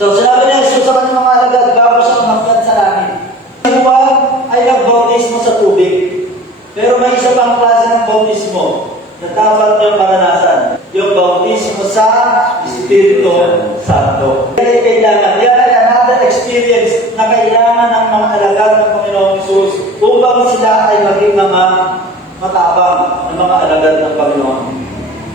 So, sinabi ni Jesus sa kanyang mga alagad, bago siya umakyat sa langit. Si Juan ay nagbautismo sa tubig. Pero may isa pang klase ng bautismo na dapat niyong maranasan. Yung bautismo sa Espiritu Santo. Yan ay kailangan. Yan ay another experience na kailangan ng mga alagad ng Panginoong Jesus upang sila ay maging mga matapang ng mga alagad ng Panginoon.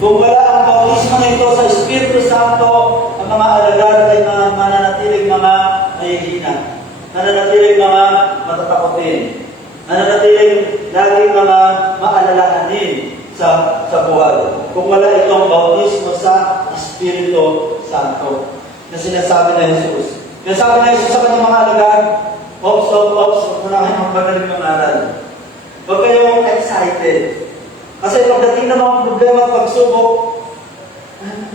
Kung wala ang bautismo nito sa Espiritu Santo, ang mga alagad ay mananatiling mga nahihina, mananatiling mga matatakotin, mananatiling laging mga maalalahanin sa buhay. Kung wala itong bautismo sa Espiritu Santo na sinasabi na Jesus. Sinasabi na Jesus sa kanyang mga alagad, ops, unahin ang magaling ng aral. Huwag kayong excited. Kasi pagdating ng mga problema at pagsubok,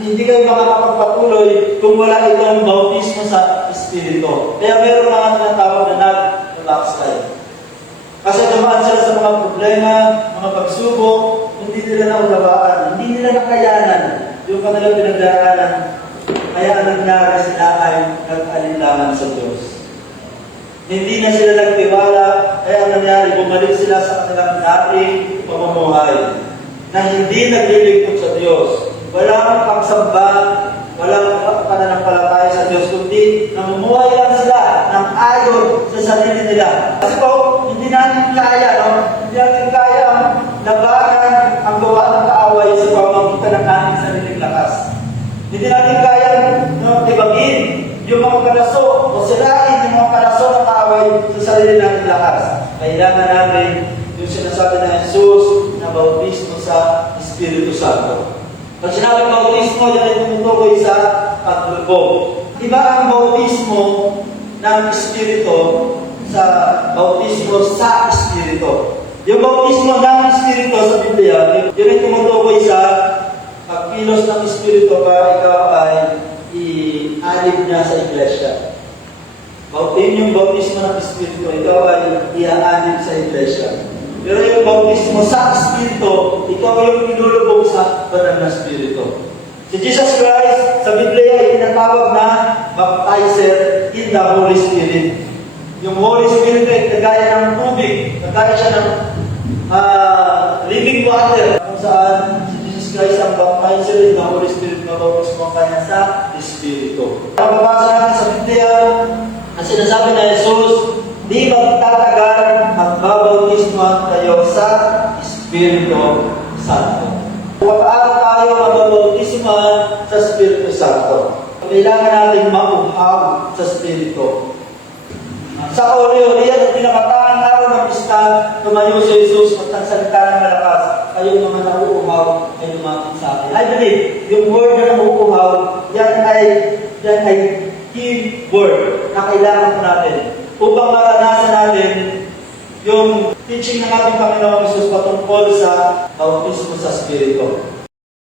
hindi kayo makakapagpatuloy kung wala itong bautismo sa Espiritu. Kaya meron mga tinatawag na nag-backslide. Kasi dumaan sila sa mga problema, mga pagsubok, hindi nila naulawaan, hindi nila nakayanan yung kanilang pinagdaraanan. Kaya ang nangyari sila ay nag-alinlangan sa Diyos. Hindi na sila nagtiwala, kaya ang nangyari, bumalik sila sa kanilang dating pamumuhay na hindi naglilingkod sa Diyos. Walang pagsamba, walang pananampalataya sa Diyos, kundi namumuhay lang sila ng ayon sa sarili nila. Kasi po, hindi natin kaya, hindi natin kaya ang labanan, ang gawa ng kaaway sa pamamagitan ng ating sariling lakas. Hindi natin kaya tibagin yung mga kalaso o sirain yung mga kalaso ng kaaway sa sarili natin lakas. Kailangan natin yung sinasabi ng Jesus na bautismo sa Espiritu Santo. Pag sinabi ng bautismo, yan ay tumutukoy sa paglubog. Iba ang bautismo ng Espiritu sa bautismo sa Espiritu. Yung bautismo ng Espiritu sa Biblia, yun ay tumutukoy sa pagkilos ng Espiritu para ikaw ay i-alib niya sa iglesia. Yung bautismo ng Espiritu, ikaw ay i-alib sa iglesia. Pero yung bautismo sa Espiritu, ikaw yung inulubog sa banal na Espiritu. Si Jesus Christ, sa Biblia, ay tinatawag na baptizer in the Holy Spirit. Yung Holy Spirit ay kagaya ng tubig, kagaya siya ng living water, kung saan si Jesus Christ ang baptizer in the Holy Spirit, mabautismo kanya sa Espiritu. Ang babasa natin sa Biblia, ang sinasabi na Jesus, di magtatagal at babautismo kayo sa Espiritu Santo. Paano tayo mababautismo sa Espiritu Santo? Kailangan natin mauhaw sa Espiritu. Sa Oreo, riyan ang pinakatangang araw ng pista, tumayo si Jesus at nagsalita ng malakas, kayong mga nauuhaw ay lumapit sa akin. I believe, yung word na nauuhaw, yan ay key word na kailangan natin upang maranasan natin yung teaching ng ating Panginoong Jesus patungkol sa bautismo sa Espiritu.